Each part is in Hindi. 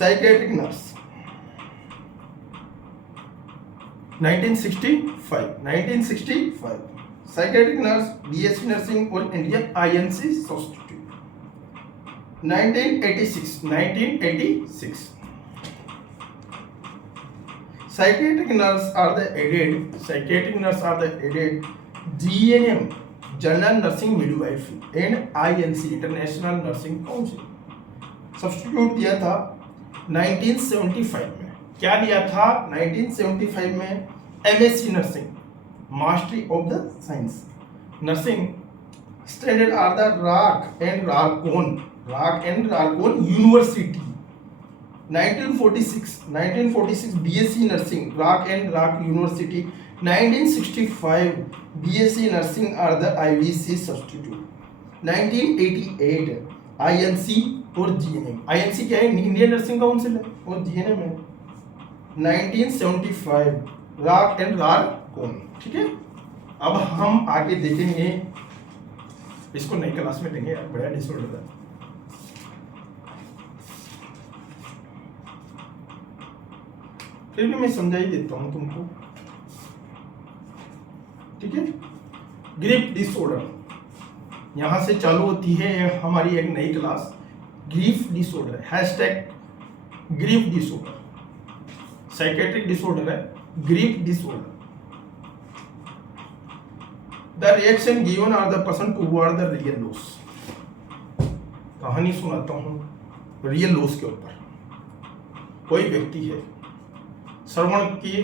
Psychiatric nurse 1965 psychiatric nurse BSc nursing और Indian INC substitute 1986 psychiatric nurse are the aided GNM General Nursing Midwifery and INC International Nursing Council substitute दिया था 1975 में। क्या दिया था 1975 में? MSc nursing mastery of the science nursing standard are the rock and रारकोन university 1946 BSc nursing rock and rock university 1965 BSc nursing are the IVC substitute 1988 INC और GNM INC क्या है? इंडियन नर्सिंग काउंसिल है और GNM है 1975 रॉक एंड रारकोन। ठीक है, अब हम आगे देखेंगे, इसको नई क्लास में देंगे यार, बड़ा डिसऑर्डर है। फिर भी मैं समझा ही देता हूं तुमको। ठीक है, ग्रीफ डिसऑर्डर यहां से चालू होती है हमारी एक नई class. Grief disorder hashtag grief disorder psychiatric disorder है grief disorder. The reaction given are the person toward the real loss. कहानी सुनाता हूं रियल लॉस के ऊपर। कोई व्यक्ति है, श्रवण की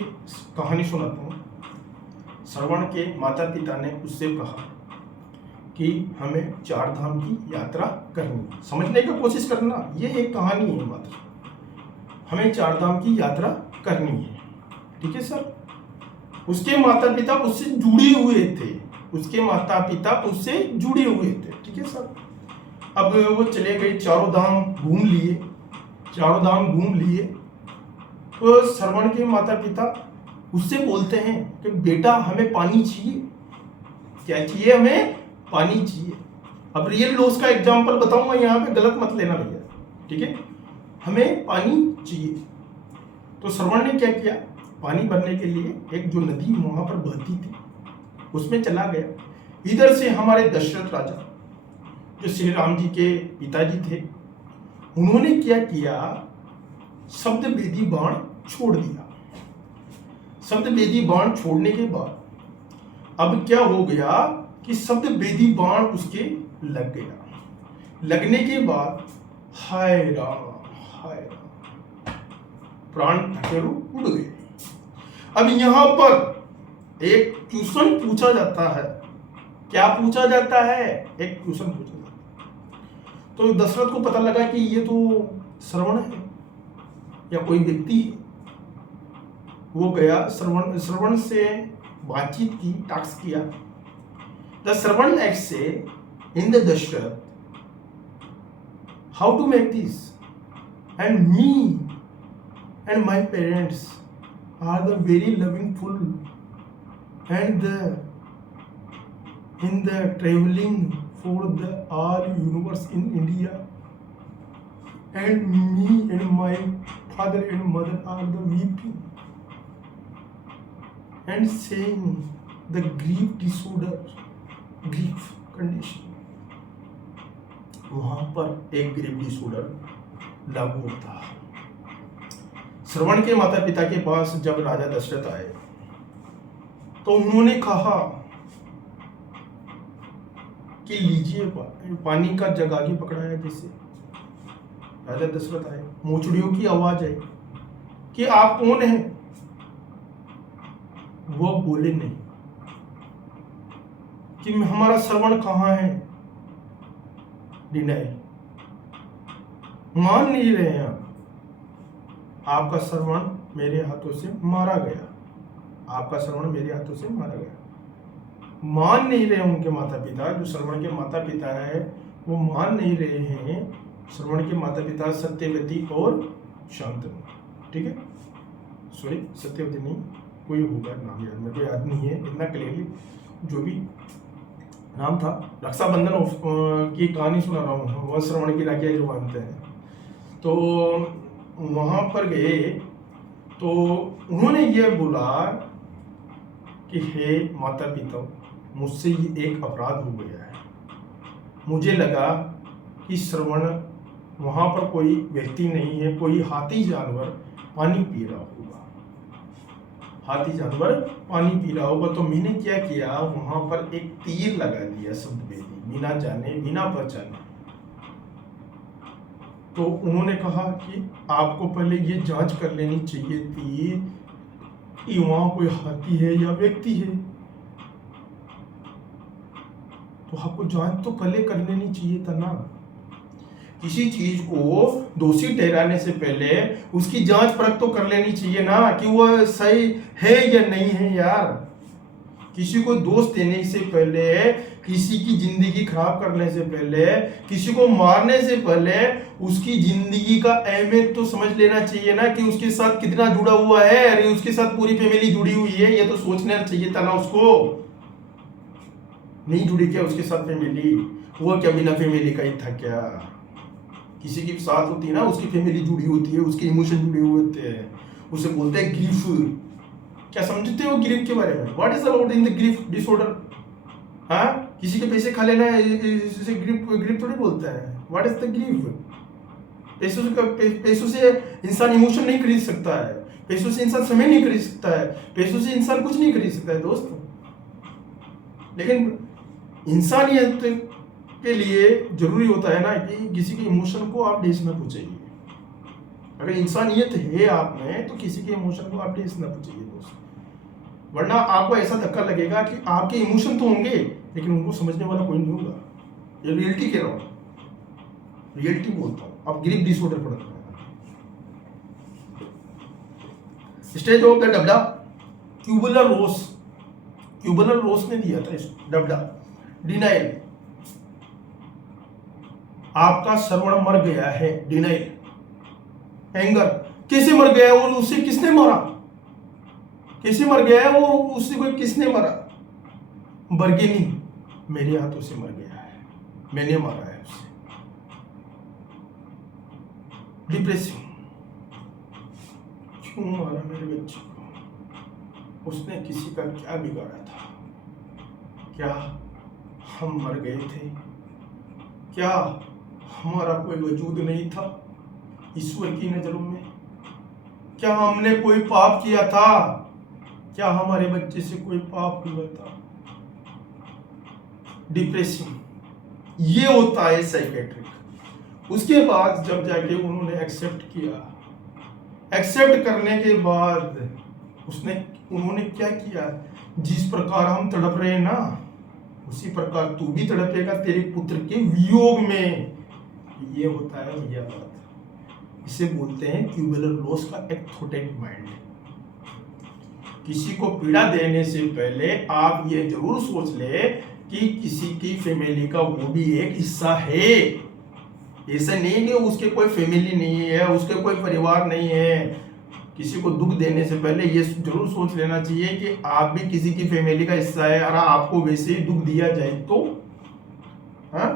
कहानी सुनाता हूं। श्रवण के माता पिता ने उससे कहा कि हमें 4 धाम की यात्रा करनी है। समझने की कोशिश करना, ये एक कहानी है मात्र। हमें 4 धाम की यात्रा करनी है। ठीक है सर। उसके माता पिता उससे जुड़े हुए थे, ठीक है सर। अब वो चले गए, 4 धाम घूम लिए। तो श्रवण के माता पिता उससे बोलते हैं कि बेटा हमें पानी चाहिए। क्या चाहिए? हमें पानी चाहिए। अब रियल लॉस का एग्जांपल बताऊंगा, यहाँ पे गलत मत लेना भैया। ठीक है, हमें पानी चाहिए। तो श्रवण ने क्या किया? पानी भरने के लिए एक जो नदी वहां पर बहती थी उसमें चला गया। इधर से हमारे दशरथ राजा जो श्री राम जी के पिताजी थे, उन्होंने क्या किया? शब्द वेदी बाण छोड़ दिया। शब्द वेदी बाण छोड़ने के बाद अब क्या हो गया कि शब्द वेदी बाण उसके लग गया। लगने के बाद हाय राम प्राण ठकेरु उड़ गए। अब यहां पर एक क्वेश्चन पूछा जाता है। क्या पूछा जाता है? एक क्वेश्चन पूछा जाता है। तो दशरथ को पता लगा कि ये तो श्रवण है या कोई व्यक्ति है। वो गया, श्रवण से बातचीत की, टास्क किया। द श्रवण एक्ट से in the Dasharath how to make this and me and my parents are the very loving full and in the traveling for the all universe in India, and me and my father and mother are the weeping and saying the grief disorder, grief condition। वहां पर एक ग्रीफ डिसऑर्डर लागू होता है। श्रवण के माता पिता के पास जब राजा दशरथ आए तो उन्होंने कहा कि लीजिए पानी का जग आगे पकड़ा है। जैसे राजा दशरथ आए, मोचड़ियों की आवाज आई कि आप कौन हैं? वो बोले नहीं कि हमारा श्रवण कहाँ है। डिनाइल, मान नहीं रहे हैं आपका श्रवण मेरे हाथों से मारा गया। मान नहीं रहे उनके माता पिता, जो श्रवण के माता पिता है वो मान नहीं रहे हैं। श्रवण के माता पिता सत्यवती और शांतनु। ठीक है, सॉरी सत्यवती नहीं, कोई होगा नाम याद, मेरे को याद नहीं है इतना क्लियरली। जो भी नाम था, रक्षाबंधन की कहानी सुना रहा हूँ, वह श्रवण की राखियाँ जो बांधते हैं। तो वहाँ पर गए तो उन्होंने ये बोला कि हे माता पिता, मुझसे ये एक अपराध हो गया है। मुझे लगा कि श्रवण वहाँ पर कोई व्यक्ति नहीं है, कोई हाथी जानवर पानी पी रहा होगा, हाथी जानवर पानी पी रहा होगा। तो मैंने क्या किया, वहाँ पर एक तीर लगा दिया शब्द वेदी, बिना जाने बिना पहचाने। तो उन्होंने कहा कि आपको पहले ये जांच कर लेनी चाहिए थी कि वहाँ कोई हाथी है या व्यक्ति है, तो आपको जांच तो पहले कर लेनी चाहिए था ना। किसी चीज को दोषी ठहराने से पहले उसकी जांच परख तो कर लेनी चाहिए ना कि वह सही है या नहीं है यार। किसी को दोष देने से पहले, किसी की जिंदगी खराब करने से पहले, किसी को मारने से पहले उसकी जिंदगी का अहमियत तो समझ लेना चाहिए ना कि उसके साथ कितना जुड़ा हुआ है। अरे उसके साथ पूरी फैमिली जुड़ी हुई है, ये तो सोचना चाहिए था ना उसको। नहीं जुड़ी क्या उसके साथ फैमिली? वो क्या बिना फैमिली का ही था क्या? किसी की साथ होती है ना, उसकी फैमिली जुड़ी होती है, उसके इमोशन जुड़े हुए होते हैं, उसे बोलते हैं ग्रीफ। क्या समझते हो ग्रीफ के बारे में? What is about in the grief disorder? हाँ, किसी के पैसे खा लेना इसे ग्रीफ थोड़ी बोलता है। What is the grief? पैसों से इंसान इमोशन नहीं खरीद सकता है, पैसों से इंसान समय नहीं खरीद सकता है, पैसों से इंसान कुछ नहीं खरीद सकता है दोस्त। लेकिन इंसानियत के लिए जरूरी होता है ना कि किसी के इमोशन को आप ठेस न पहुंचाइए। अगर इंसानियत है आप में तो किसी के इमोशन को आप ठेस न पहुंचाइए दोस्त, वरना आपको ऐसा धक्का लगेगा कि आपके इमोशन तो होंगे लेकिन उनको समझने वाला कोई नहीं होगा। ये रियलिटी कह रहा हूं, रियलिटी बोलता हूं। आप ग्रीफ डिसऑर्डर पढ़ते हैं। स्टेज ऑफ द डबडा, क्यूबुलर रोस ने दिया था इस डबडा। डिनाइल, आपका श्रवण मर गया है। डिनाइल, एंगर, कैसे मर गया है और उसे किसने मारा? कैसे मर गया है और उसे कोई किसने मारा? बर्गेनी, मेरे हाथों से मर गया है, मैंने मारा है उसे। डिप्रेसिव, क्यों मारा मेरे बच्चे को? उसने किसी का क्या बिगाड़ा था? क्या हम मर गए थे? क्या हमारा कोई वजूद नहीं था ईश्वर की नजरों में? क्या हमने कोई पाप किया था? क्या हमारे बच्चे से कोई पाप हुआ था? डिप्रेशन, ये होता है साइकेट्रिक। उसके बाद जब जाके उन्होंने एक्सेप्ट किया, एक्सेप्ट करने के बाद उन्होंने क्या किया? जिस प्रकार हम तड़प रहे हैं ना, उसी प्रकार तू भी तड़पेगा तेरे पुत्र के वियोग में। ये होता है भैया बात। इसे बोलते हैं क्यूबुलर लॉस का एक्थोटेक माइंड। किसी को पीड़ा देने से पहले आप ये जरूर सोच ले कि किसी की फैमिली का वो भी एक हिस्सा है। ऐसा नहीं कि उसके कोई फैमिली नहीं है, उसके कोई परिवार नहीं है। किसी को दुख देने से पहले ये जरूर सोच लेना चाहिए कि आप भी किसी की फैमिली का हिस्सा है। और आपको वैसे ही दुख दिया जाए तो, हाँ,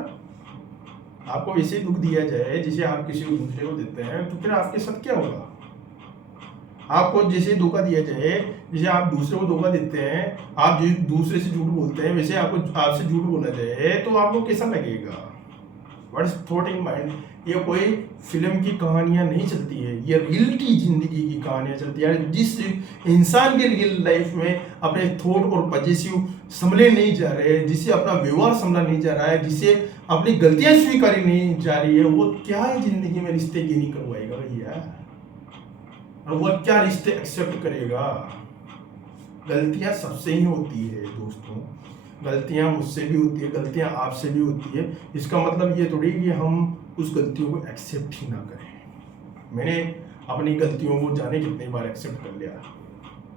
आपको वैसे ही दुख दिया जाए जिसे आप किसी को दूसरे को देते हैं, तो फिर आपके साथ क्या होगा? आपको जैसे धोखा दिया जाए, जैसे आप दूसरे को धोखा देते हैं, आप दूसरे से झूठ बोलते हैं, वैसे आपसे झूठ बोला जाए तो आपको कैसा लगेगा? What is thought in mind? ये कोई फिल्म की कहानियां नहीं चलती है, ये रियलिटी जिंदगी की कहानियां चलती है। जिस इंसान के रियल लाइफ में अपने थॉट और पॉजिटिव संभले नहीं जा रहे, जिसे अपना व्यवहार संभला नहीं जा रहा है, जिसे अपनी गलतियां स्वीकारी नहीं जा रही है, वो क्या जिंदगी में रिश्ते गेनी करवाएगा भैया? और वह क्या रिश्ते एक्सेप्ट करेगा? गलतियां सबसे ही होती है दोस्तों, गलतियां मुझसे भी होती है, गलतियां आपसे भी होती है। इसका मतलब ये थोड़ी कि हम उस गलतियों को एक्सेप्ट ही ना करें। मैंने अपनी गलतियों को जाने कितनी बार एक्सेप्ट कर लिया।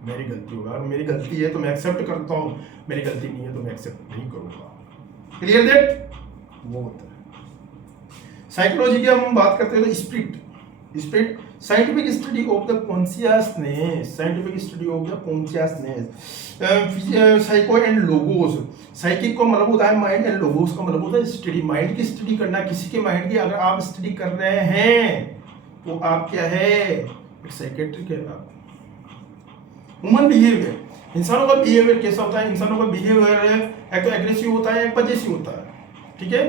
मेरी गलती होगा, मेरी गलती है तो मैं एक्सेप्ट करता हूँ, मेरी गलती नहीं है तो मैं एक्सेप्ट नहीं करूँगा। Clear that? वो होता है। साइकोलॉजी की हम बात करते हैं तो spirit scientific study of the consciousness, scientific study of the consciousness. Psycho and logos, psychic का मतलब होता है माइंड एंड लोगोस का मतलब होता है स्टडी। माइंड की स्टडी करना, किसी के माइंड की अगर आप स्टडी कर रहे हैं तो आप क्या है, एक साइकेट्रिक है आप। ह्यूमन बिहेवियर, इंसानों का बिहेवियर कैसा होता है, इंसानों का बिहेवियर एक तो एग्रेसिव होता है, एक पजेसिव होता है, ठीक है।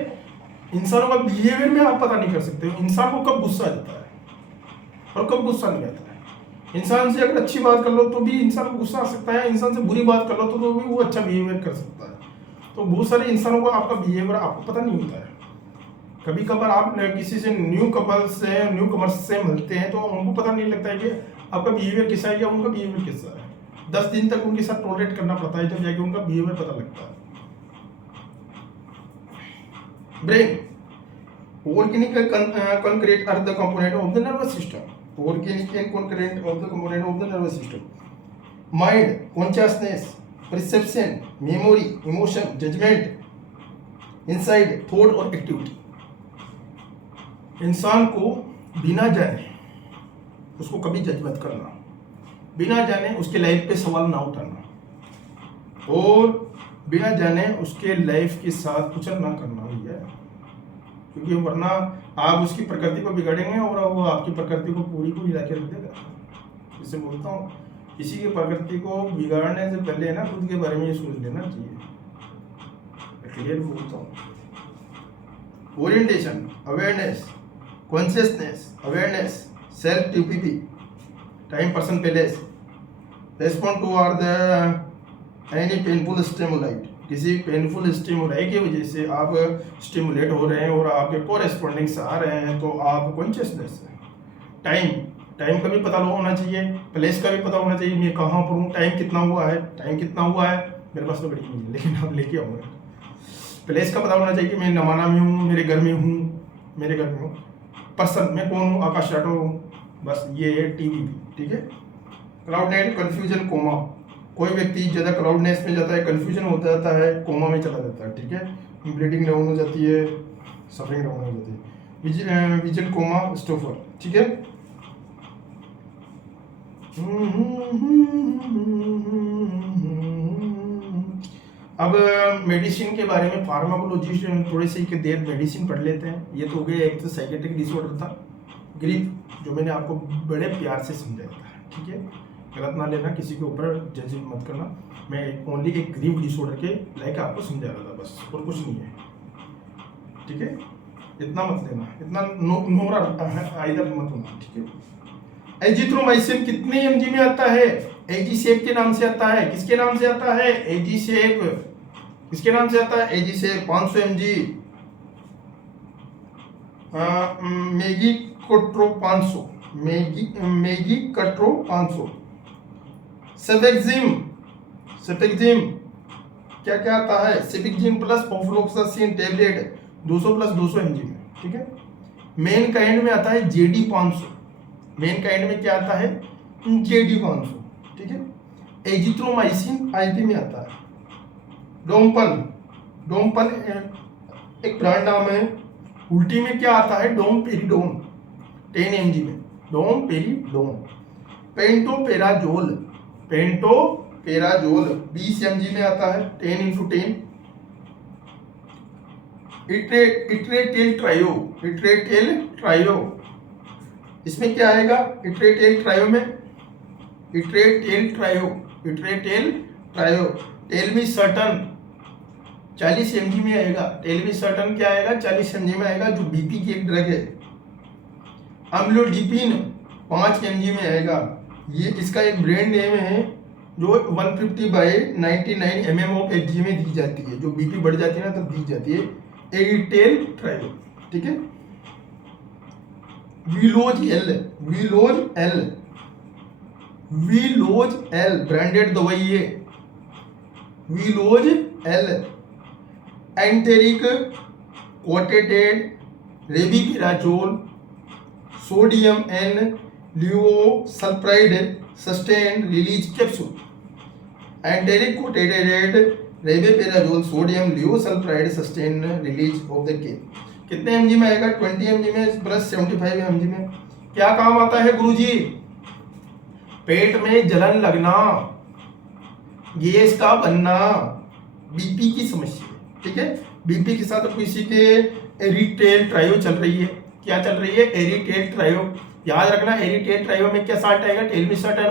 इंसानों का बिहेवियर में आप पता नहीं कर सकते हो इंसान को कब गुस्सा आ जाता है और कब गुस्सा नहीं आता है। इंसान से अगर अच्छी बात कर लो तो भी इंसान को गुस्सा आ सकता है, इंसान से बुरी बात कर लो तो भी वो अच्छा बिहेवियर कर सकता है। तो बहुत सारे इंसानों का आपका बिहेवियर आपको पता नहीं होता है। कभी कभार आप किसी से न्यू कमर्स से मिलते हैं तो उनको पता नहीं लगता है कि आपका बिहेवियर कैसा है या उनका बिहेवियर कैसा है। 10 दिन तक उनके साथ टॉलरेट करना पड़ता है, जब जाके उनका बिहेवियर पता लगता है। Brain, organic and concrete are the component of the nervous system. Organic and concrete of the component of the nervous system. Mind, consciousness, perception, memory, emotion, judgment, insight, thought और activity. इंसान को बिना जाने उसको कभी जज मत करना, बिना जाने उसके लाइफ पे सवाल ना उठाना और बिना जाने उसके लाइफ के साथ कुछ ना करना भैया, क्योंकि वरना आप उसकी प्रकृति को बिगाड़ेंगे और वो आपकी प्रकृति को पूरी को हिला के रख देगा। इससे बोलता हूँ किसी की प्रकृति को बिगाड़ने से पहले ना खुद के बारे में ये सोच लेना चाहिए। क्लियर बोलता हूँ। Orientation, awareness, consciousness, awareness, self TPP, time, person, place, respond to are the any painful stimuli. किसी पेनफुल स्टिमुलाई की वजह से आप स्टिमुलेट हो रहे हैं और आपके कोरेस्पॉन्डिंग्स आ रहे हैं तो आप कॉन्शियसनेस है। टाइम का भी पता होना चाहिए, प्लेस का भी पता होना चाहिए, मैं कहाँ पर हूँ, टाइम कितना हुआ है, मेरे पास तो घड़ी नहीं है लेकिन आप लेके आऊँगा। प्लेस का पता होना चाहिए कि मैं नवाना में हूँ, मेरे घर में हूँ। पर्सन, मैं कौन हूँ, आकाश राठौर हूँ, बस ये है टीवी, ठीक है। क्राउडेड, कन्फ्यूजन, कोमा, कोई व्यक्ति ज़्यादा क्राउडनेस में जाता है, कन्फ्यूजन होता जाता है, कोमा में चला जाता है, ठीक है। ब्लीडिंग डाउन हो जाती है, सफरिंग डाउन हो जाती है, विजन कोमा, स्टोफर, ठीक है। अब मेडिसिन के बारे में फार्माकोलॉजिस्ट थोड़े से ही देर मेडिसिन पढ़ लेते हैं। ये तो हो गया एक तो साइकेट्रिक डिसऑर्डर था, ग्रीफ, जो मैंने आपको बड़े प्यार से समझाया था, ठीक है। गलत ना लेना, किसी के ऊपर जजिंग मत करना, मैं ओनली एक ग्रीफ डिसऑर्डर के लाइक आपको समझा रहा था बस, और कुछ नहीं है, ठीक है। इतना मत लेना, इतना नोरा आइदर मत होना, ठीक है। एजिथ्रोमाइसिन कितने एमजी में आता है? एजी सेप के नाम से आता है। किसके नाम से आता है? एजी सेप। किसके नाम से आता है? एजी सेप। 500 एमजी। मैगी कट्रो 500, मैगी कट्रो 500। सेफेक्जिम क्या क्या आता है? Cefixime plus ofloxacin tablet 200 plus 200 MG में, ठीक है। मेन काइंड में आता है जेडी 500। मेन काइंड में क्या आता है? जेडी 500, ठीक है। एजिथ्रोमाइसिन आईपी में आता है। डोमपन एक ब्रांड नाम है। उल्टी में क्या आता है? डोमपेरिडोन 10 एमजी में, डोमपेरिडोन। पेंटोपेराजोल 20 एमजी में आता है, 10x10। इट्रेटेल ट्रायो, इसमें क्या आएगा? इट्रेटेल trio. Telmisartan 40 mg में आएगा। टेल मी सर्टन क्या आएगा? 40 एमजी में आएगा, जो बीपी की एक ड्रग है। अम्लोडिपिन 5 एमजी में आएगा। ये इसका एक ब्रांड नेम है जो 150/99 mm ऑफ एचजी में दी जाती है, जो बीपी बढ़ जाती है ना तब दी जाती है। एडिटेल ट्रायो, ठीक है। विलोज एल ब्रांडेड दवाई है। Veloz L. Enteric coated rabeprazole, sodium and levosulpiride sustained release capsule. Enteric coated rabeprazole, sodium levosulpiride sustained release of the cap. कितने एमजी में आएगा? 20 एमजी में प्लस 75 एमजी में। क्या काम आता है गुरुजी? पेट में जलन लगना, गैस का बनना, बीपी की समस्या, ठीक है। बीपी के साथ किसी के एरिटेल ट्रायो चल रही है। क्या चल रही है? एरिटेल ट्रायो। याद रखना एरिटेट ट्राइबा में क्या साल्ट आएगा, टेलमिसर्टन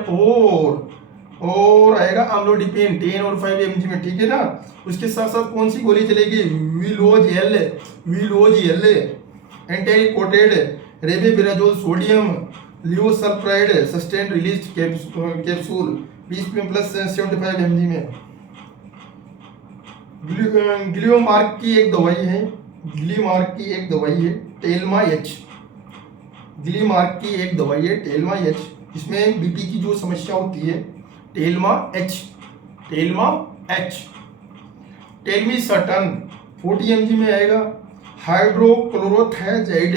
और आएगा अम्लोडिपिन 10 और 5 mg में, ठीक है ना। उसके साथ साथ कौन सी गोली चलेगी, Veloz L enteric coated rabeprazole sodium levosulpiride sustain release capsule 20 में प्लस 75 mg में। ग्लियोमार्क की एक दवाई है, टेल्मा एच, ग्लिमार्क की एक दवाई है टेल्मा एच। इसमें बीपी की जो समस्या होती है, टेल्मा एच। टेलमिसर्टन 40 mg में आएगा। हाइड्रोक्लोरोथायजाइड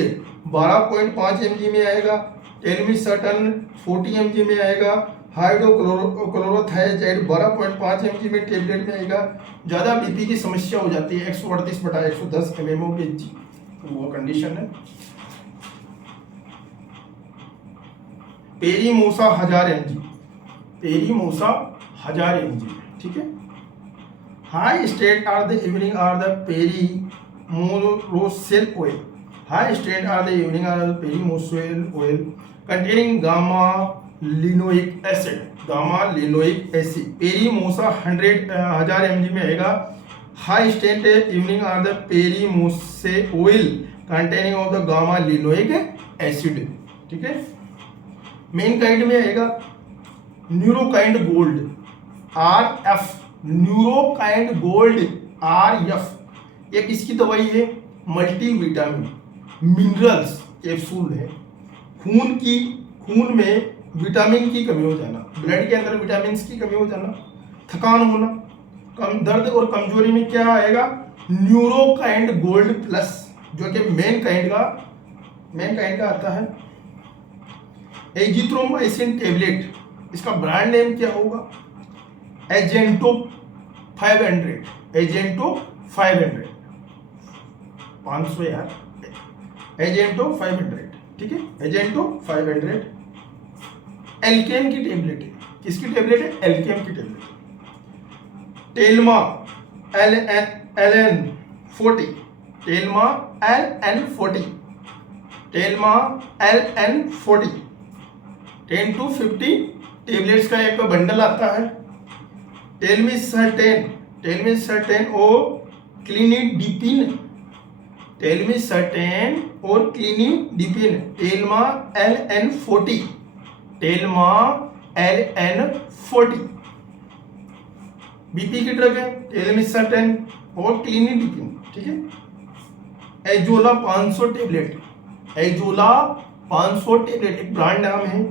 12.5 mg में आएगा। टेलमिसर्टन 40 mg में आएगा। हाइड्रोक्लोरोथायजाइड 12.5 mg में टेबलेट में आएगा। ज़्यादा बीपी की समस्या हो जाती है 138/110 mmHg, तो वो कंडीशन है। पेरीमोसा 1000 mg, ठीक है। High state are the evening are the primrose oil, containing gamma linoleic acid. Primosa 1000 mg में आएगा। High state evening are the primrose oil containing of the gamma linoleic acid, ठीक है। मेन काइंड में आएगा न्यूरोकाइंड गोल्ड RF, एक इसकी दवाई है। मल्टीविटामिन मिनरल्स कैप्सूल है। खून में विटामिन की कमी हो जाना, ब्लड के अंदर विटामिन की कमी हो जाना, थकान होना, कम दर्द और कमजोरी में क्या आएगा, न्यूरोकाइंड गोल्ड प्लस, जो कि मेन काइंड का आता है। एजिथ्रोमाइसिन टेबलेट, इसका ब्रांड नेम क्या होगा, एजेंटो 500 यार, एजेंटो 500, ठीक है। एजेंटो 500 एल्केम की टेबलेट है। किसकी टेबलेट है, एल्केम की tablet. Telma LN40, 10 to 50 tablets का एक बंडल आता है। टेलमिसर्टेन और क्लिनिडिपिन, टेल्मा LN40, बीपी की ड्रग है टेलमिसर्टेन और क्लिनिडिपिन, ठीक है। एजोला 500 टेबलेट, एक ब्रांड नाम है।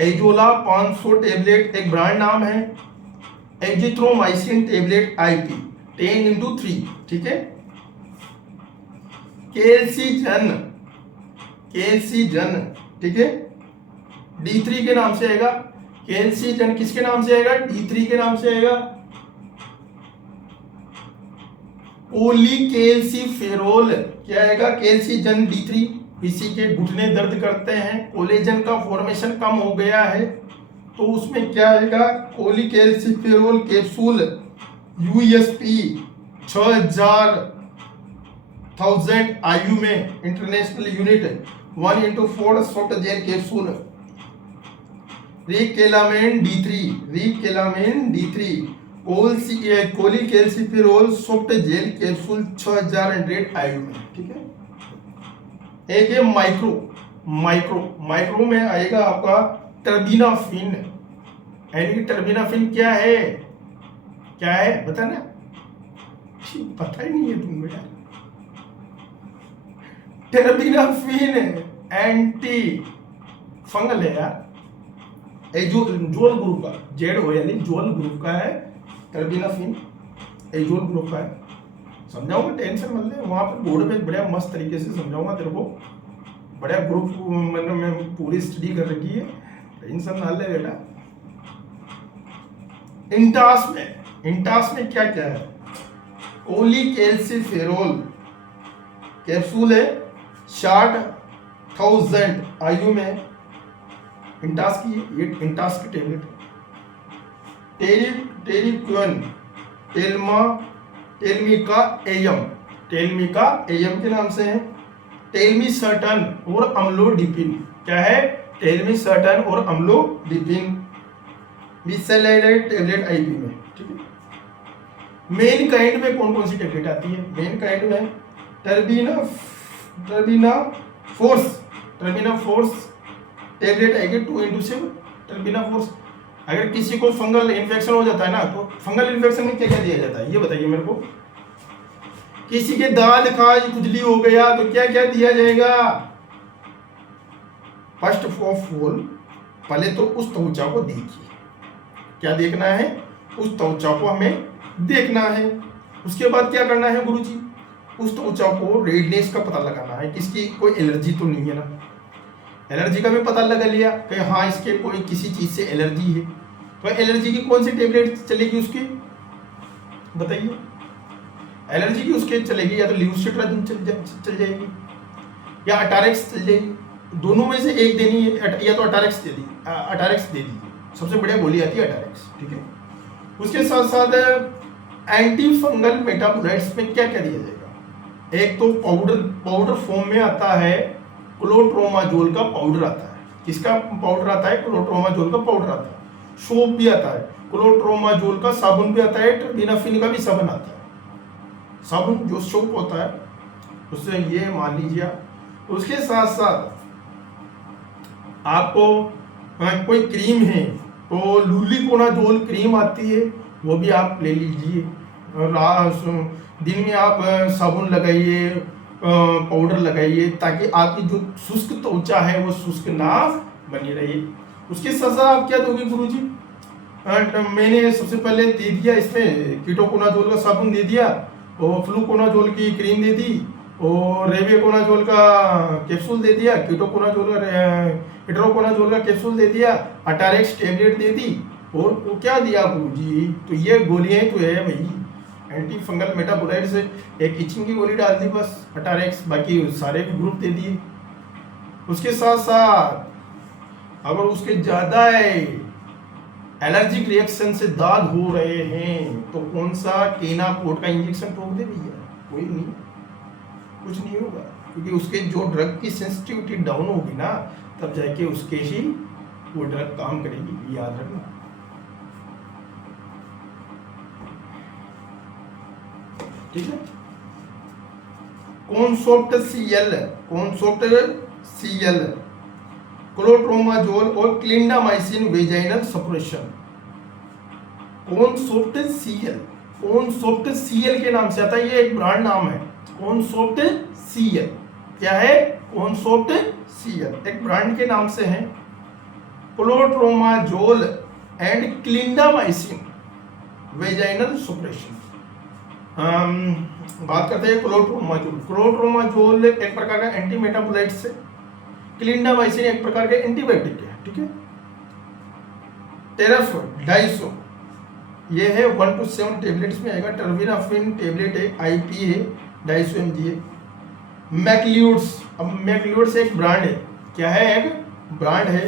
एजोला 500 टेबलेट एक ब्रांड नाम है। एजिथ्रोमाइसिन टेबलेट IP 10x3, ठीक है। केल्सीजन, ठीक है, D3 के नाम से आएगा। केल्सीजन किसके नाम से आएगा, D3 के नाम से आएगा। पोलीकेल्सीफेरोल क्या आएगा, केल्सीजन D3। किसी के घुटने दर्द करते हैं, कोलेजन का फॉर्मेशन कम हो गया है, तो उसमें क्या आएगा, पोलीकेल्सीफेरोल कैप्सूल USP 6000 IU में, international unit 1x4 soft gel capsule. रिकेलामेन D3 cholecalciferol soft gel capsule 6000 IU में, ठीक है। एक है माइक्रो में आएगा आपका टर्बिनाफिन। टर्बिनाफिन क्या है बता ना, पता ही नहीं है तुम यार। टर्बिनाफिन एंटी फंगल है यार, जोल ग्रुप का, जोल ग्रुप का है टर्बिनाफिन, एजोल ग्रुप का है। समझाऊंगा, टेंशन मत ले, वहां पर बोर्ड पे बड़े मस्त तरीके से समझाऊंगा तेरे को। बड़ा ग्रुप मैंने पूरी स्टडी कर रखी है, टेंशन ना ले बेटा। इंटास में क्या क्या है, कोलीकेल्सीफेरोल कैप्सूल है 60,000 IU में। इंटास की टेबलेट है। टेरिक्विन टेल्मिका एयम के नाम से है। टेलमिसर्टन और अम्लोडिपिन। क्या है? टेलमिसर्टन और अम्लोडिपिन बिसैलाइड टेबलेट आईपी में। ठीक है। मेन काइंड में कौन कौन सी टेबलेट आती है? मेन काइंड में टर्बिना फोर्स टेबलेट आएगी 2x7 टर्बिना फोर्स। अगर किसी को फंगल इन्फेक्शन हो जाता है ना, तो फंगल इन्फेक्शन में क्या क्या दिया जाता है ये बताइए मेरे को। किसी के दाद खाज खुजली हो गया तो क्या क्या दिया जाएगा? फर्स्ट ऑफ ऑल पहले तो उस त्वचा को देखिए। क्या देखना है? उस त्वचा को हमें देखना है। उसके बाद क्या करना है गुरुजी? उस त्वचा को रेडनेस का पता लगाना है, किसकी कोई एलर्जी तो नहीं है ना। एलर्जी का भी पता लगा लिया कि हाँ इसके कोई किसी चीज से एलर्जी है, तो एलर्जी की कौन सी टेबलेट चलेगी उसकी बताइए। एलर्जी की उसके चलेगी या तो ल्यूसिट्राजिन चल जाएगी या अटारेक्स चल जाएगी। दोनों में से एक देनी है, या तो अटारेक्स दे दीजिए, सबसे बढ़िया गोली आती है अटारेक्स। ठीक है। उसके साथ साथ एंटी फंगल मेटाबोलाइट्स में क्या क्या दिया जाएगा? एक तो पाउडर फॉर्म में आता है, क्लोट्रोमाजोल का पाउडर आता है। किसका पाउडर आता है? क्लोट्रोमाजोल का पाउडर आता है। सोप भी आता है, क्लोट्रोमाजोल का साबुन भी आता है, टर्बिनाफिन का भी साबुन आता है। साबुन जो सोप होता है उससे ये मान लीजिए आप। उसके साथ साथ आपको कोई क्रीम है तो लूलिकोनाजोल क्रीम आती है, वो भी आप ले लीजिए। दिन में आप साबुन लगाइए, पाउडर लगाइए, ताकि आपकी जो शुष्क त्वचा है वो शुष्क ना बनी रहे। उसके साथ साथ आप क्या दोगे गुरुजी? मैंने सबसे पहले दे दिया इसमें कीटोकोनाजोल का साबुन दे दिया, और फ्लूकोनाजोल की क्रीम दे दी, और रेविकोनाजोल का कैप्सूल दे दिया, हिड्रोकोनाजोल का कैप्सूल दे दिया, अटारेक्स टेबलेट दे दी, और वो क्या दिया गुरुजी? तो ये गोलियां तो है भाई, एंटी फंगल मेटाबोलाइट से एक इचिंग की गोली डाल दी बस, अटारेक्स, बाकी सारे ग्रुप दे दिए। उसके साथ साथ अगर उसके ज्यादा एलर्जिक रिएक्शन से दाद हो रहे हैं तो कौन सा केनाकोट का इंजेक्शन ठोक दे भैया? कोई नहीं, कुछ नहीं होगा, क्योंकि उसके जो ड्रग की सेंसिटिविटी डाउन होगी ना, तब जाके उसके ही वो ड्रग काम करेगी, याद रखना। ठीक है। कॉन्सोप्ट सीएल, क्लोट्रोमाजोल और क्लिंडामाइसिन वेजाइनल सप्रेशन। कॉन्सोप्ट सीएल के नाम से आता है, ये एक ब्रांड नाम है। कॉन्सोप्ट सीएल क्या है? कॉन्सोप्ट सीएल एक ब्रांड के नाम से है। क्लोट्रोमाजोल एंड क्लिंडामाइसिन वेजाइनल सप्रेशन। बात करते हैं क्लोट्रोमाजोल एक प्रकार का एंटी मेटाबोलाइट्स है, क्लिंडामाइसिन एक प्रकार का एंटीबायोटिक है। ठीक है। टेरफ डाइसो ये है 1 to 7 टेबलेट्स में आएगा। टर्बिनाफिन टेबलेट है, आईपी है, 250 mg है। मैक्लियोड्स, अब मैक्लियोड्स एक ब्रांड है। क्या है? एक ब्रांड है।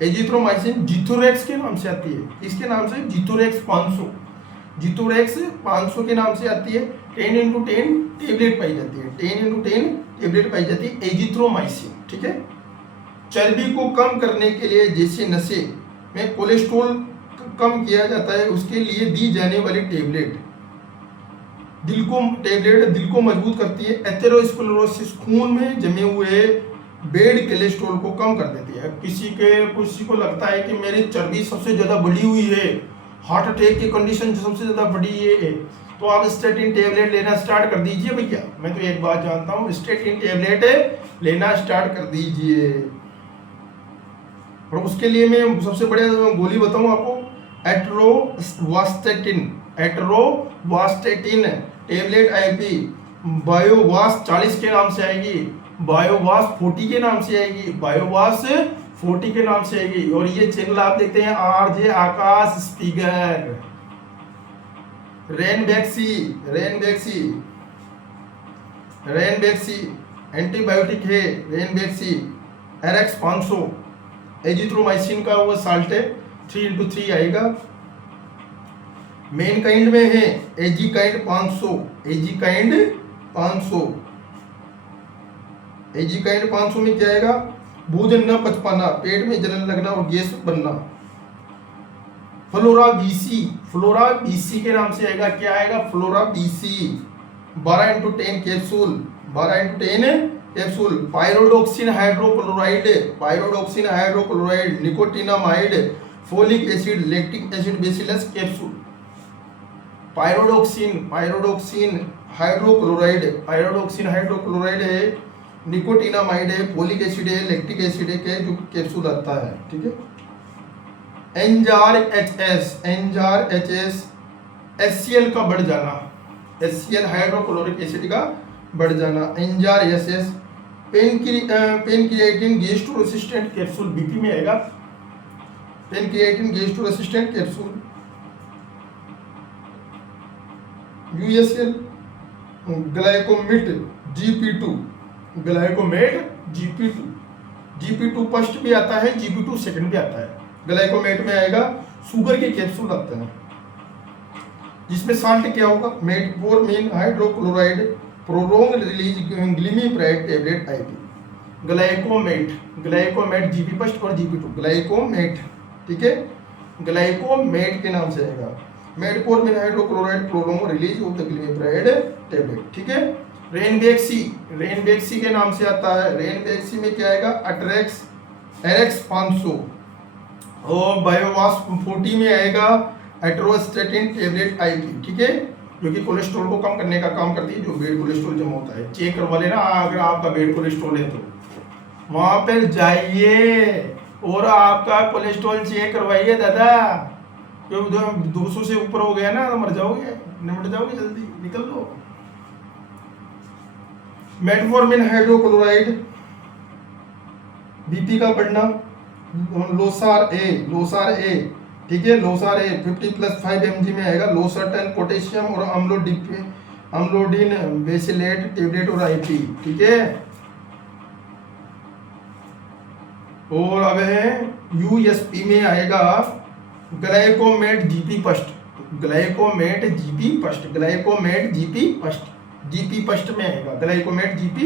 एजिथ्रोमाइसिन जिथोरेक्स के नाम से आती है। किसके नाम से? जिथोरेक्स 500 के नाम से आती है। 10x10 टेबलेट पाई जाती है, 10x10 टेबलेट पाई जाती है एजिथ्रोमाइसिन। ठीक है। चर्बी को कम करने के लिए, जैसे नशे में कोलेस्ट्रॉल कम किया जाता है, उसके लिए दी जाने वाली टेबलेट दिल को मजबूत करती है। एथेरोस्क्लेरोसिस खून में जमे हुए बेड कोलेस्ट्रॉल को कम कर देती है। किसी को लगता है कि मेरी चर्बी सबसे ज्यादा बढ़ी हुई है, हार्ट अटैक की कंडीशन सबसे ज्यादा बढ़ी है, तो आप स्टेटिन टेबलेट लेना स्टार्ट कर दीजिए भैया। मैं तो एक बात जानता हूँ, स्टेटिन टेबलेट लेना स्टार्ट कर दीजिए। और उसके लिए मैं सबसे बढ़िया गोली बताऊं आपको, एट्रोवास्टेटिन टेबलेट आईपी। बायोवास 40 के नाम से आएगी, बायोवास 40 के नाम से आएगी, बायोवास 40 के नाम से आएगी। और ये चैनल आप देखते हैं आरजे आकाश स्पीकर। रेनबैक्सी एंटीबायोटिक है, रेनबैक्सी एरेक्स 500। एजिथ्रोमाइसिन का वो साल्ट है, 3x3 आएगा। मेन काइंड में है एजीकाइंड 500, एजीकाइंड 500, एजिकाइड 500 में क्या आएगा, भोजन न पच पाना, पेट में जलन लगना और गैस बनना। फ्लोरा बीसी के नाम से आएगा, क्या आएगा, flora BC 12x10 capsule, 12x10 capsule. पायरोडोक्सिन hydrochloride, nicotinamide, folic acid, lactic acid, bacillus capsule. पायरोडोक्सिन hydrochloride है, निकोटिनामाइड है, फोलिक एसिड है, लैक्टिक एसिड है के जो कैप्सूल आता है, ठीक है। एंजार एचएस, HCl का बढ़ जाना, HCl हाइड्रोक्लोरिक एसिड का बढ़ जाना, Enzar SS. Pancreatin gastro resistant capsule, BP में आएगा, pancreatin gastro resistant capsule. USL Glycomet GP2 first भी आता है, GP2 सेकंड भी आता है। ग्लाइकोमेट में आएगा, शुगर के कैप्सूल आते हैं जिसमें साल्ट क्या होगा, metformin hydrochloride, prolong release glimepiride tablet IP. Glycomet GP first और GP2, ग्लाइकोमेट, ठीक है, ग्लाइकोमेट के नाम से आएगा। Metformin hydrochloride, prolong release of the glimepiride tablet, ठीक है। रेनबैक्सी के नाम से आता है, रेनबैक्सी में क्या आएगा, अट्रेक्स RX 500 और बायोवास 40 में आएगा, एट्रोस्टेटिन टैबलेट आईपी, ठीक है, जो कि कोलेस्ट्रॉल को कम करने का काम करती है, जो बेड कोलेस्ट्रॉल जमा होता है। चेक करवा लेना, अगर आपका बेड कोलेस्ट्रॉल है तो वहां पर जाइए और आपका कोलेस्ट्रॉल चेक करवाइए दादा, क्योंकि 200 से ऊपर हो गया ना तो मर जाओगे, निमट जाओगे, जल्दी निकल लो। मेटफॉर्मिन हाइड्रोक्लोराइड, बीपी का बढ़ना। लोसार ए, ठीक है, लोसार ए 50+5 mg में आएगा। लोसर्टन पोटेशियम और अम्लोडिन बेसिलेट टैबलेट और आईपी, ठीक है। और अब है USP में आएगा Glycomet GP first, GP first में आएगा, ग्लाइकोमेट GP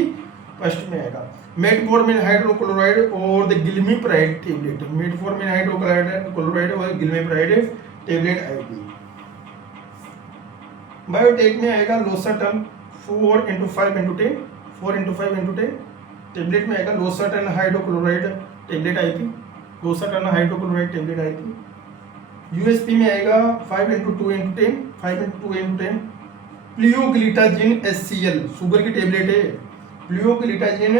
फर्स्ट में आएगा। मेटफॉर्मिन हाइड्रोक्लोराइड और the glimepiride tablet, metformin hydrochloride और ग्लिमिप्राइड टैबलेट आएगी। बायोटेक में आएगा लोसर्टन 4x5x10 टैबलेट में आएगा, losartan hydrochloride tablet IP, losartan hydrochloride tablet IP. USP में आएगा 5x2x10 प्लियोग्लिटाजिन HCl, शुगर की टैबलेट है, pioglitazone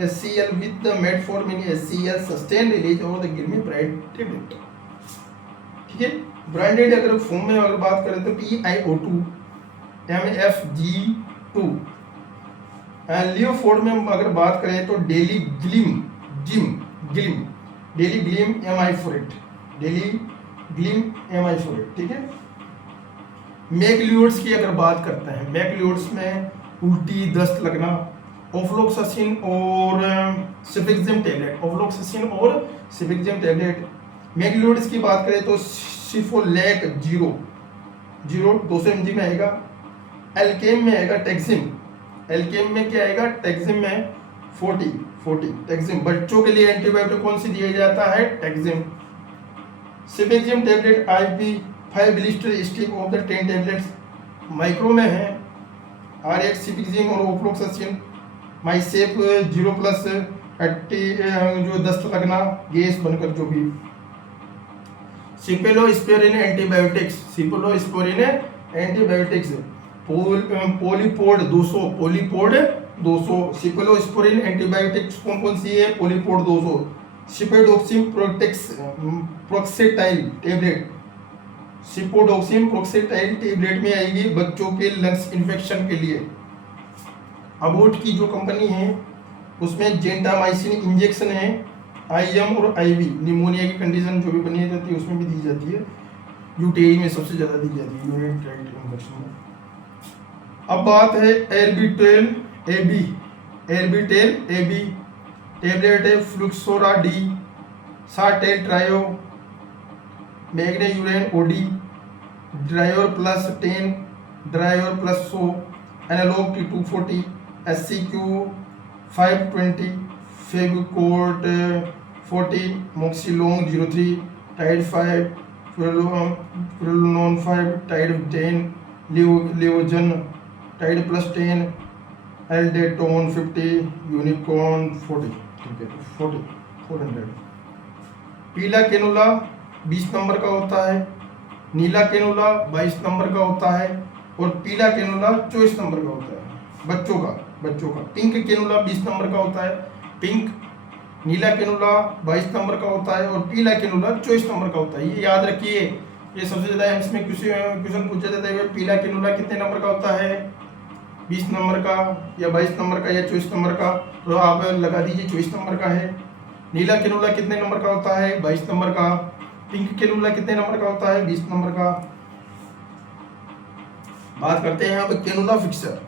HCl with the metformin HCl sustain release और द ग्लिमिप्राइड टैबलेट, ठीक है। ब्रांडेड अगर फॉर्म में अगर बात करें तो PiO2 MFG2। लियोफोर्ड में अगर बात करें तो डेली ग्लिम MI4, ठीक है। मैक्लियोड्स की अगर बात करते हैं, मैक्लियोड्स में उल्टी, दस्त लगना, ऑफ्लोक्सासिन और सिफिक्सिम टैबलेट। मैक्लियोड्स की बात करें तो सिफोलेक 0 200 mg में आएगा। एल्केम में आएगा टेक्सिम, एल्केम में क्या आएगा, टेक्सिम में 40 टेक्सिम। बच्चों के लिए एंटीबायोटिक कौन सी दिया जाता है, Taxim. Cefixime tablet IP 5 blister stick of the 10 tablets. Micro में है RX सिफिक्सिम और ऑफ्लोक्सासिन। माइसेप 0+ 80 जो दस्त लगना, गैस बनकर जो भी। सिपेलोस्पोरिन एंटीबायोटिक्स, पोलीपोड 200 सिपेलोस्पोरिन एंटीबायोटिक्स कौन सी है, पोलीपोड 200। सिपोडोक्सिम प्रोक्सेटाइल टैबलेट में आएगी बच्चों के लंग्स इन्फेक्शन के लिए। अबोट की जो कंपनी है उसमें जेंटामाइसिन इंजेक्शन है, IM और IV, निमोनिया की कंडीशन जो भी बनी रहती है उसमें भी दी जाती है। UTI में सबसे ज़्यादा दी जाती है, यूरिन ट्रैक्ट इन्फेक्शन में। अब बात है एर्बिटेल AB टैबलेट है, फ्लुक्सोरा D, सार्टेल ट्रायो, मैग्नेयूरेन OD, ड्रायोर +10, ड्रायोर +100, एनालॉग T240, SCQ 520, फेविकोट 40, मोक्सिलोंग 03, टाइड 5, फिरोलोन 5, टाइड 10, लियोजन, टाइड प्लस 10, एल्डेटोन 50, यूनिकॉर्न 40। ठीक है, 400। पीला कैनुला 20 नंबर का होता है, नीला कैनुला 22 नंबर का होता है और पीला कैनुला 24 नंबर का होता है बच्चों का। पिंक कैनुला 20 नंबर का होता है, पिंक। नीला कैनुला 22 नंबर का होता है और पीला कैनुला 24 नंबर का होता है। ये याद रखिए, ये सबसे ज़्यादा इसमें क्वेश्चन पूछा जाता है, पीला कैनुला कितने नंबर का होता है, 20 नंबर का या 22 नंबर का या 24 नंबर का, तो आप लगा दीजिए 24 नंबर का है। नीला कैनुला कितने नंबर का होता है, 22 नंबर का। पिंक कैनुला कितने नंबर का होता है, 20 नंबर का। बात करते हैं अब कैनुला फिक्सर।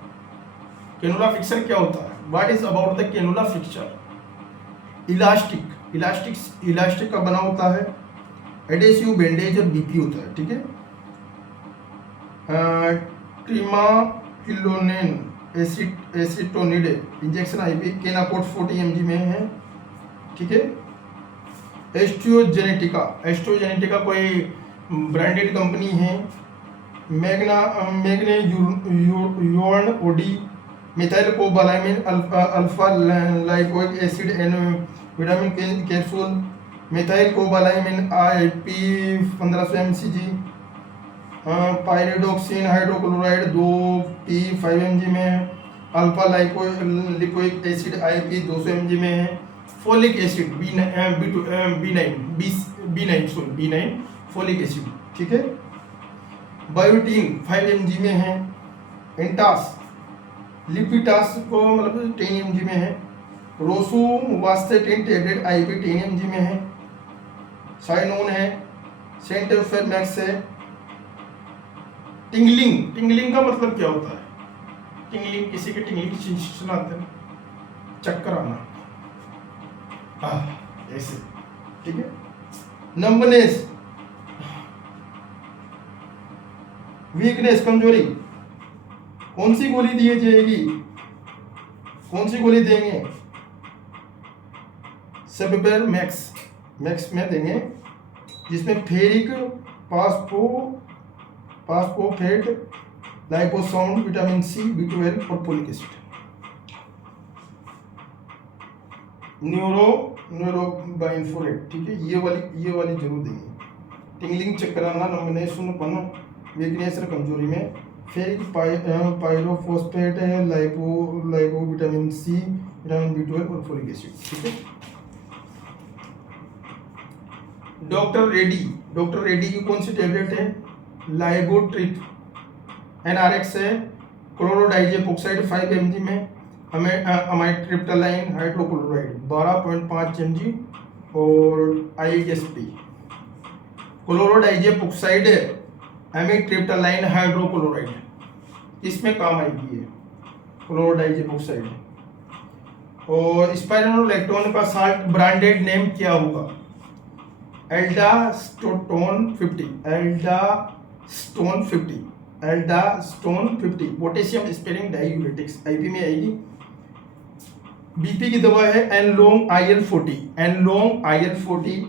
कैनुला फिक्सर क्या होता है, what is about the cannula fixer. Elastic का बना होता है, एडेसिव, बैंडेज और बीपी होता है। ठीक है, ट्रिमाकिलोनेन एसिटोनिड इंजेक्शन आईवी केनाकोट 40 mg में है। ठीक है, एस्ट्रोजेनेटिका कोई ब्रांडेड कंपनी है। मैग्ने यूर्न OD, methyl cobalamin alpha lipoic acid and vitamin capsule, methyl cobalamin IP 1500 mcg, pyridoxine hydrochloride 2P 5 mg में है, alpha lipoic acid IP 200 mg में है, folic acid B9 folic acid. ठीक है, बायोटीन 5 mg में है, एंटास लिपिटास को मतलब 10 mg में है, रोसुवास्टेटिन टैबलेट IP 10 mg में है, साइनोन है, सेंटोफेरमैक्स है। टिंगलिंग का मतलब क्या होता है, टिंगलिंग किसी के टिंगलिंग की सेंसेशन आते हैं, चक्कर आना ऐसे। ठीक है, नंबनेस, वीकनेस, कमजोरी। कौन सी गोली दी जाएगी, कौन सी गोली देंगे, सेबेपेर मैक्स में देंगे, जिसमें ferric, phosphate, liposome, vitamin C, B12 और फोलिक एसिड। न्यूरोबाइनफोरेट। ठीक है, ये वाली जरूर देंगे। टिंगलिंग, चक्कर आना, नंबनेसपन, वीकनेस और कमजोरी में फेरिक, पायरोफॉस्फेट है, lipo, vitamin C, vitamin B12 और फोलिक एसिड। ठीक है, डॉक्टर रेडी की कौन सी टैबलेट है, लाइबोट्रिप NRX है, क्लोरोडाइजेपोक्साइड 5 mg में, अमाइट्रिप्टालाइन हाइड्रोक्लोराइड 12.5 mg और ISP। क्लोरोडाइजेपोक्साइड, अमाइट्रिप्टालाइन हाइड्रोक्लोराइड इसमें काम आएगी ये क्लोरोडाइजेपोक्साइड। और स्पाइरोलेक्टोन का साल्ट ब्रांडेड नेम क्या होगा, एल्डास्टोन 50, पोटेशियम स्पेरिंग डाइयूरेटिक्स IP में आएगी। बीपी की दवा है एनलोंग IL40,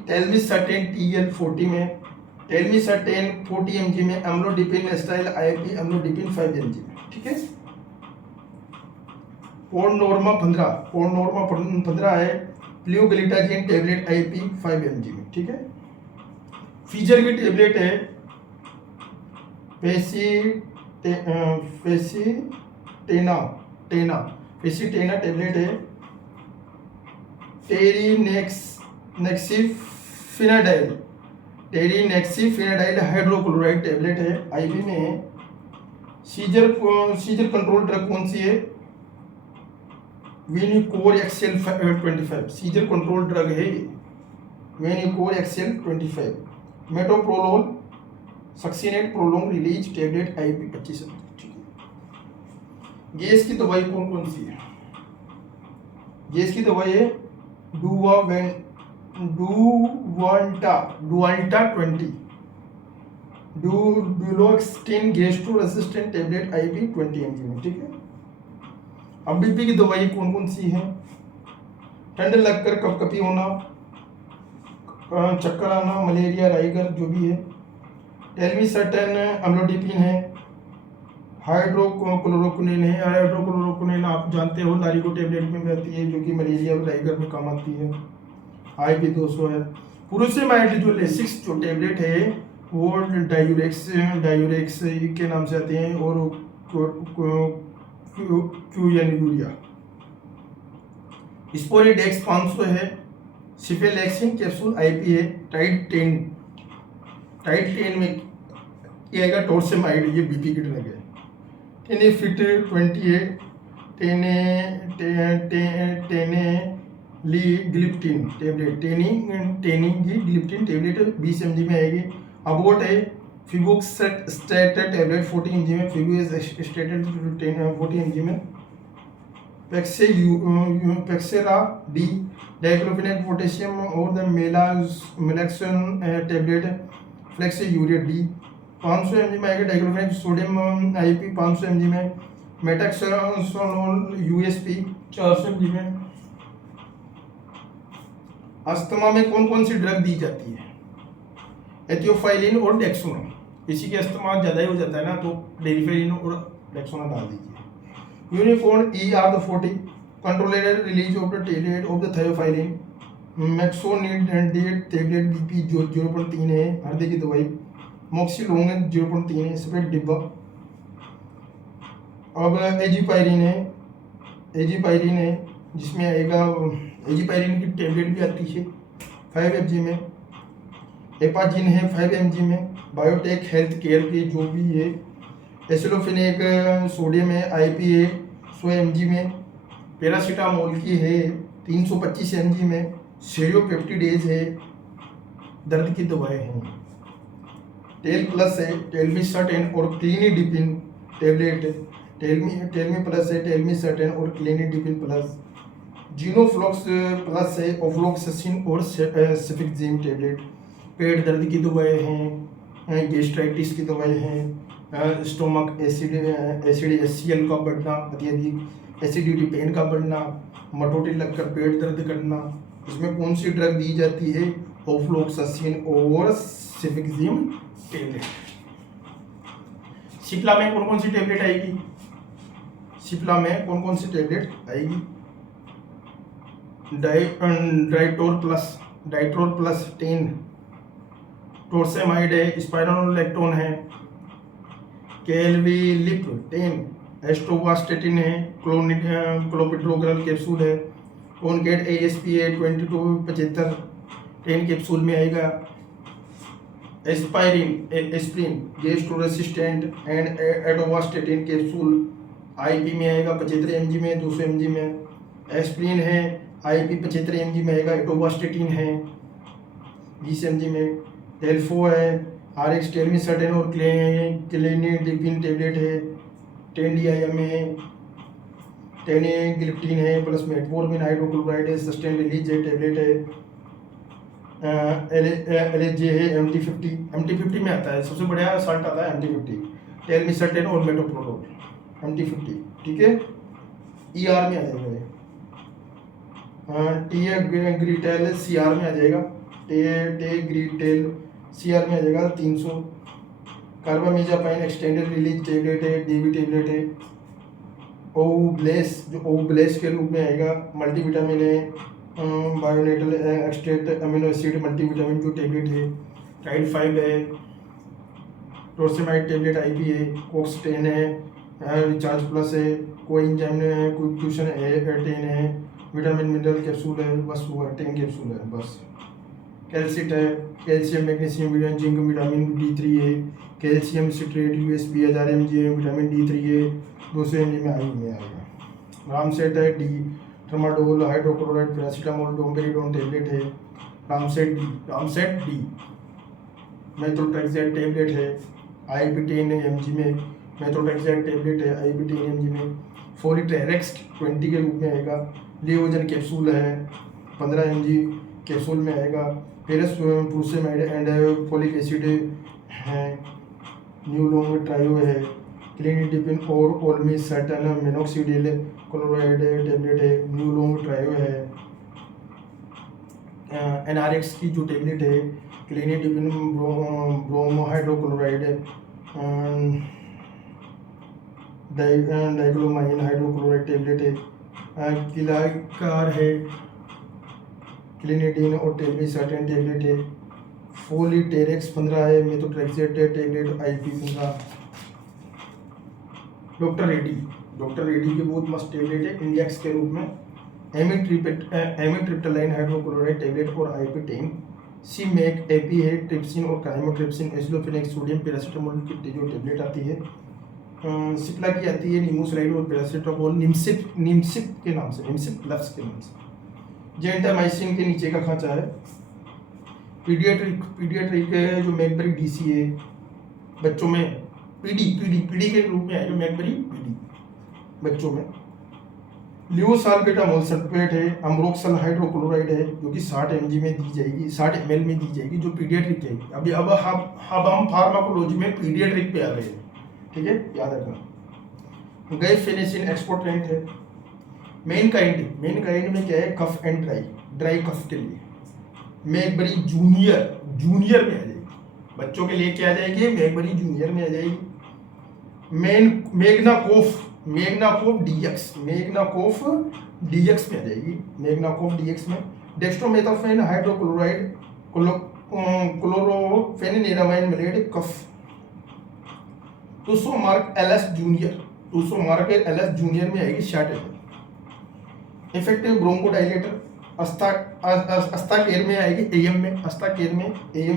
टेल्मिसर्टेन TL40 में, टेल्मिसर्टेन 40 mg में, amlodipine style IP amlodipine 5 mg में। ठीक है, पोर्नोर्मा 15 है, प्लियोग्लिटाजिन टैबलेट IP 5 mg में। ठीक है, फीजर की टैबलेट है फेसिटेना टैबलेट है, टेरीनेक्सीफिनाडाइल हाइड्रोक्लोराइड टैबलेट है, IP में है। सीजर कंट्रोल ड्रग कौन सी है, वेनिकोर XL 25 सीजर कंट्रोल ड्रग है, वेनिकोर XL 25। Metoprolol succinate prolong release tablet IP 25 mg। ठीक है, गैस की दवाई कौन सी है, गैस की दवाई है डुवाल्टा 20, duloxetine gastro resistant tablet IP 20 mg में। ठीक है, अब बीपी की दवाई कौन कौन सी है? ठंड लगकर कपकपी होना, चक्कर आना, मलेरिया, राइगर जो भी है। टेलमिसर्टन अम्लोडिपिन है। हाइड्रोक्लोरोक्विन है। हाइड्रोक्लोरोक्विन आप जानते हो लारिगो टेबलेट में भी आती है, जो कि मलेरिया और राइगर में काम आती है। IP 200 है। पुरुसेमाइड जो लेसिक्स जो टेबलेट है वो डायूरेक्स के नाम से आते हैं, और क्यूएनयूरिया। स्पोरिडेक्स 500 है। सिफेलैक्सिन कैप्सूल IP है। टाइट 10 में ये आएगा टोर्सेमाइड, ये बीपी की ड्रग है। टेनेफिट 20 है। टेनेलिग्लिप्टिन टेबलेट, टेनिगिलिप्टिन टेबलेट 20 mg में आएगी। अबोट है। फिबुस्टेट टेबलेट 40 mg में, फिबुस्टेट 40 mg में। पेक्सेरा डी डाइक्लोफेनेक पोटेशियम और द मेलाक्सन टेबलेट फ्लेक्सीयूरिया डी 500 mg में आएगा। डाइक्लोफेनेक सोडियम IP 500 mg में। मेटाक्सोनोल USP 400 mg में। अस्थमा में कौन कौन सी ड्रग दी जाती है? एथियोफाइलिन और डेक्सोना। किसी के अस्थमा ज़्यादा ही हो जाता है ना, तो डेरिफाइलिन और डेक्सोना डाल दीजिए। Unicorn ER40 controlled release of the tablet of the theophylline. Moxonidine tablet BP जो 0.3 है, हृदय की दवाई। मोक्सिलोंग 0.3 है, सफेद डिब्बा। अब एजिपायरिन है जिसमें आएगा, एजिपायरिन की टेबलेट भी आती है 5 mg में। एपाजिन है 5 mg में। बायोटेक हेल्थ केयर की जो भी है। एसिलोफेनेक सोडियम है IP है 100 mg में। पैरासीटामोल की है 325 mg में। सेरियोपेप्टिडेज है, दर्द की दवाएं हैं। टेल प्लस है, टेलमिसर्टेन और क्लिनिडिपिन टेबलेट। टेलमी प्लस है, टेलमिसर्टेन और क्लिनिडिपिन प्लस। जीनोफ्लॉक्स प्लस है, ऑफ्लोक्सासिन और सेफिक्जिम टेबलेट। पेट दर्द की दवाएं हैं, गैस्ट्राइटिस की दवाएं हैं, स्टोमक एसिड HCl का बढ़ना, अत्यधिक एसिडिटी पेन का बढ़ना, मटोटी लगकर पेट दर्द करना। इसमें कौन सी ड्रग दी जाती है? ऑफ्लोक्सासिन और सेफिक्जिम टेबलेट। शिप्ला में कौन कौन सी टेबलेट आएगी? शिप्ला में कौन कौन सी टेबलेट आएगी? डाइट्रोल प्लस 10, टोर्सेमाइड है, स्पाइरोलेक्टोन है, केल्विलिप 10, एस्टोवास्टेटिन है, क्लोपिड्रोग्रल कैप्सूल है, कोनकेट ASP है 2275 10 कैप्सूल में आएगा। एस्प्रिन गेस्ट्रोरेसिस्टेंट एंड एडोवास्टेटिन कैप्सूल IP में आएगा 75 mg में, 200 mg में। एस्प्रिन है IP 75 mg में आएगा। एडोवास्टेटिन है 20 mg में। टेल्फो है, RX टेलमिसर्टेन और क्लिनिडिपिन टेबलेट है 10 DIM है। टेनेगिलिप्टिन है प्लस मेटफॉर्मिन हाइड्रोक्लोराइड है, सस्टेन रिलीज है टेबलेट है। LHJ है MT50 में आता है, सबसे बढ़िया साल्ट आता है MT50। टेलमिसर्टेन और मेटोप्रोलोल MT50, ठीक है। ER में आ जाएगा ये। टीग्रिटेल CR में आ जाएगा। टेग्रिटेल CR में आ जाएगा 300। कार्बामेजापाइन एक्सटेंडेड रिलीज टेबलेट है, DB टेबलेट है। ओब्लेस जो ओब्लेस के रूप में आएगा। मल्टीविटामिन है, बायोनेटल एक्सट्रैक्ट अमीनो एसिड मल्टीविटामिन जो टेबलेट है। टाइड 5 है, टोर्सेमाइड टेबलेट IP है। कोक्स 10 है, रिचार्ज प्लस है, कोएंजाइम है, क्यूशन 10 है, विटामिन मिनरल कैप्सूल है, बस वो 10 कैप्सूल है बस। कैल्सिट है, calcium magnesium vitamin zinc vitamin D3 है। कैल्शियम सिट्रेट USB 1000 mg है। विटामिन D3 है 200 mg में आएगा। रामसेट है D, tramadol, hydrochloride, paracetamol, domperidone tablet है। रामसेट D। मेथोट्रेक्सेट टेबलेट है IP 10 mg में। मेथोट्रेक्सेट टेबलेट है IP 10 mg में। फोलिट्रेक्स 20 के रूप में आएगा। लियोजन कैप्सूल है 15 mg कैप्सूल में आएगा। प्रूसेमाइड एंड फोलिक एसिड है। न्यूलोंग ट्रायो है क्लिनिडिपिन और ओल्मेसाटन मिनोक्सिडिल क्लोराइड टेबलेट है, न्यूलोंग ट्रायो है, एनआरएक्स की जो टेबलेट है, क्लिनिडिपिन ब्रोमोहाइड्रोक्लोराइड, डाइक्लोमाइन हाइड्रोक्लोराइड टेबलेट है, किलाकार है, क्लिनिडीन और टेलमिसार्टेन टेबलेट है, फोलिटेरेक्स 15 है, methotrexate tablet IP 15। Doctor Reddy के बहुत मस्त टेबलेट है इंडियाक्स के रूप में, एमिट्रिप्टालाइन हाइड्रोक्लोराइड टेबलेट और आईपी 10, सी मैक एपी है, ट्रिप्सिन और काइमोट्रिप्सिन, एसिडोफेनेक्स सोडियम पैरासीटामोल की जो टेबलेट आती है, सिप्ला की आती है, नीमोसलाइड और पैरासीटामोल निम्सिप के नाम से, निम्सिप प्लस के नाम से, जेंटामाइसिन के नीचे का खांचा है, पीडियाट्रिक जो मैकबरी डीसी है बच्चों में, पीडी के रूप में है जो मैकबरी पीडी बच्चों में, लियोसाल्पेटामोल सल्फेट है, अम्ब्रोक्सल हाइड्रोक्लोराइड है जो कि 60 mg में दी जाएगी, 60 ml में दी जाएगी, जो पीडियाट्रिक है। अब हम फार्माकोलॉजी में पीडियाट्रिक पे आ गए हैं, ठीक है, याद रखना। गाइफेनेसिन एक्सपोर्टेंट है। मेन काइंड में क्या है, कफ एंड ड्राई कफ के लिए मैकबरी जूनियर में आ जाएगी, बच्चों के लिए क्या आ जाएगी, मैकबरी जूनियर में आ जाएगी। मैग्नाकोफ डीएक्स में आ जाएगी, मैग्नाकोफ डीएक्स में। डेक्स्ट्रोमेथाफेन हाइड्रोक्लोराइड क्लोरोफेनिनेरामाइन मिलेट कफ। टूसो मार्क एलएस जूनियर में आएगी 60 ml। इफेक्टिव ब्रोंकोडाइलेटर अस्ताकेर में आएगी, एएम में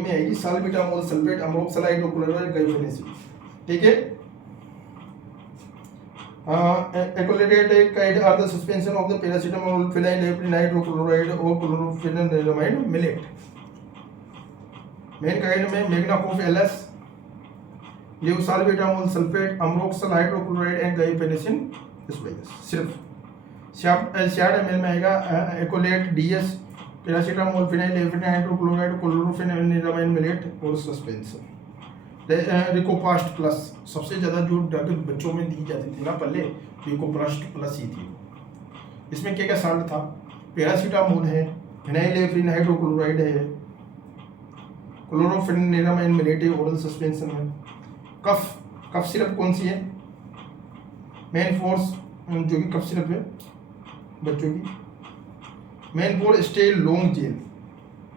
आएगी, साल्बिटामोल सल्फेट, अम्ब्रोक्सल हाइड्रोक्लोराइड, गाइफेनेसिन, ठीक है। Ecolated are the suspension of the paracetamol, phenylephrine hydrochloride or chlorpheniramine millet। Main kind में मैग्नाकोफ एलएस, लियोसाल्बिटामोल सल्फेट, अम्ब्रोक्सल हाइड्रोक्लोराइड एंड गाइफेनेसिन सिर्फ 60 ml में आएगा। एकोलेट डीएस, पैरासीटामोल, फेनिलएल्फिन हाइड्रोक्लोराइड, क्लोरोफेनिरामाइन मिलेट और सस्पेंशन। रिकोपास्ट प्लस, सबसे ज़्यादा जो ड्रग बच्चों में दी जाती थी ना पहले, रिकोपास्ट प्लस ही थी। इसमें क्या साल्ट था, पैरासीटामोल है, फेनिलएल्फिन हाइड्रोक्लोराइड है, क्लोरोफेनिरामाइन मिलेट है, ओरल सस्पेंशन है। कफ सिरप कौन सी है, मेन फोर्स जो कि कफ सिरप है बच्चों की। Manforce stay long gel,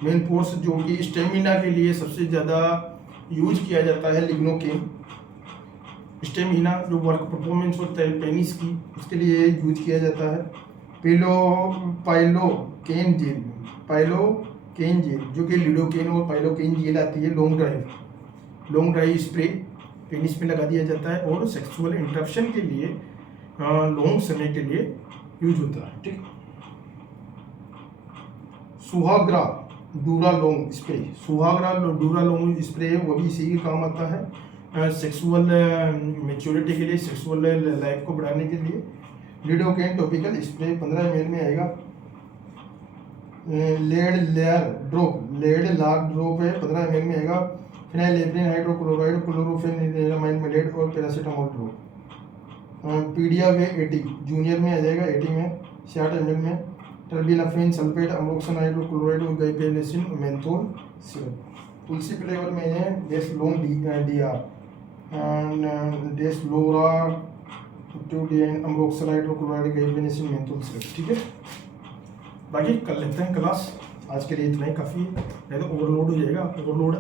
Manforce जो कि स्टेमिना के लिए सबसे ज़्यादा यूज किया जाता है, लिग्नोकेन। स्टेमिना जो वर्क परफॉर्मेंस होता है पेनिस की, उसके लिए यूज किया जाता है। पाइलोकेन जेल जो कि लिडोकेन और पाइलोकेन जेल आती है, लॉन्ग ड्राइव स्प्रे पेनिस में लगा दिया जाता है और सेक्सुअल इंटरप्शन के लिए लॉन्ग समय के लिए यूज होता है, ठीक। सुहाग्रा डूरालोंग स्प्रे वो भी इसी के काम आता है, सेक्सुअल मैच्योरिटी के लिए, सेक्सुअल लाइफ को बढ़ाने के लिए। लिडोकेन टॉपिकल स्प्रे 15 ml में आएगा। लेड लाग ड्रॉप है, 15 ml में आएगा। फेनिलएल्फिन हाइड्रोक्लोराइड, क्लोरोफेनिरामाइन मिलेट और पैरासीटामोल ड्रॉप। पीडियावे 80 जूनियर में आ जाएगा, 80 में 60 ml में। टर्बिनाफिन सल्फेट, अम्ब्रोक्सल हाइड्रोक्लोराइड और गाइफेनेसिन मेंथोल सिरप। तुलसी फ्लेवर में है डेसलोन डीआर, डेसलोरा अम्ब्रोक्सल हाइड्रोक्लोराइड, गाइफेनेसिन मेंथोल सिरप, ठीक है। बाकी कर लेते हैं क्लास, आज के लिए इतना ही काफ़ी है, नहीं तो ओवरलोड हो जाएगा, ओवरलोड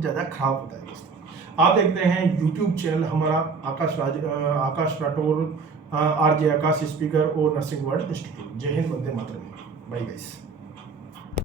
ज़्यादा खराब होता है दोस्तों। आप देखते हैं यूट्यूब चैनल हमारा आकाश राठौर, आरजे आकाश स्पीकर और नर्सिंग वर्ल्ड इंस्टीट्यूट। जय हिंद, वंदे मातरम, बाय गाइस।